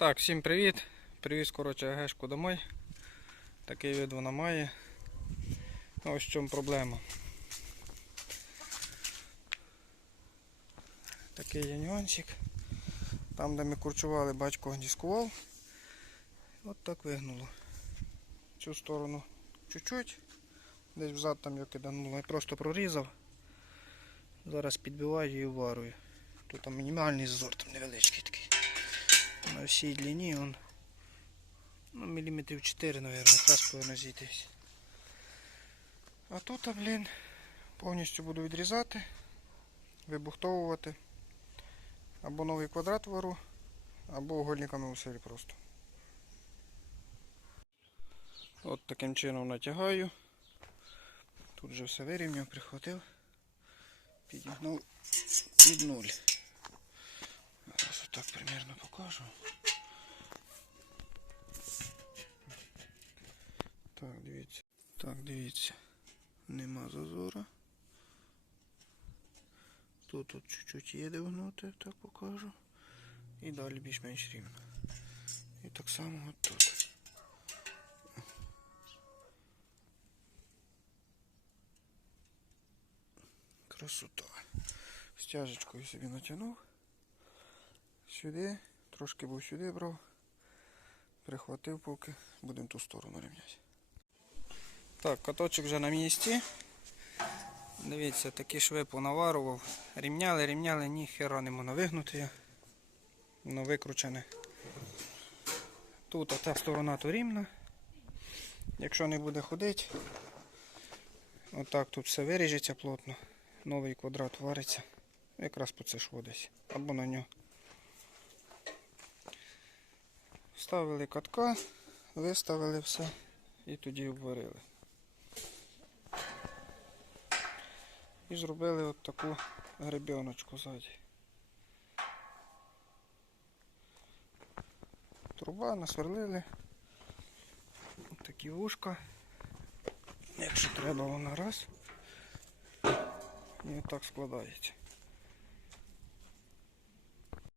Так, всім привіт. Привіз, коротше, гешку домой. Такий вид вона має. Ну, Ось в чому проблема. Такий є нюансик. Там, де ми курчували, батько дискував. От так вигнуло. Цю сторону чуть-чуть. Десь взад там його кидануло. Я просто прорізав. Зараз підбиваю і варую. Тут там мінімальний зазор, там невеличкий такий. На всій длині он ну, міліметрів 4, мабуть, якраз повинно зійтись. А тут, блін, повністю буду відрізати, вибухтовувати. Або новий квадрат вару, або угольниками у селі просто. От таким чином натягаю. Тут вже все вирівняв, прихватив, підігнув під нуль. Отак примерно покажу. Так, дивіться. Так, дивіться. Нема зазора. Тут от чуть-чуть є де вгнути, так покажу. І далі більш-менш рівно. І так само от тут. Красота. Стяжечкою собі натягнув. Сюди, трошки був сюди брав. Прихватив поки, будемо ту сторону рівняти. Так, каточок вже на місці. Дивіться, такі шви понаварував. Рівняли, рівняли, ні хера не можна вигнути. Воно викручене. Тут а та сторона то рівна. Якщо не буде ходити, отак тут все виріжеться плотно. Новий квадрат вариться. Якраз по це шво десь. Або на нього. Ставили катка, виставили все і тоді обварили. І зробили от таку гребеночку ззаді. Труба насверлили. От такі вушка. Якщо треба вона раз. І отак складається.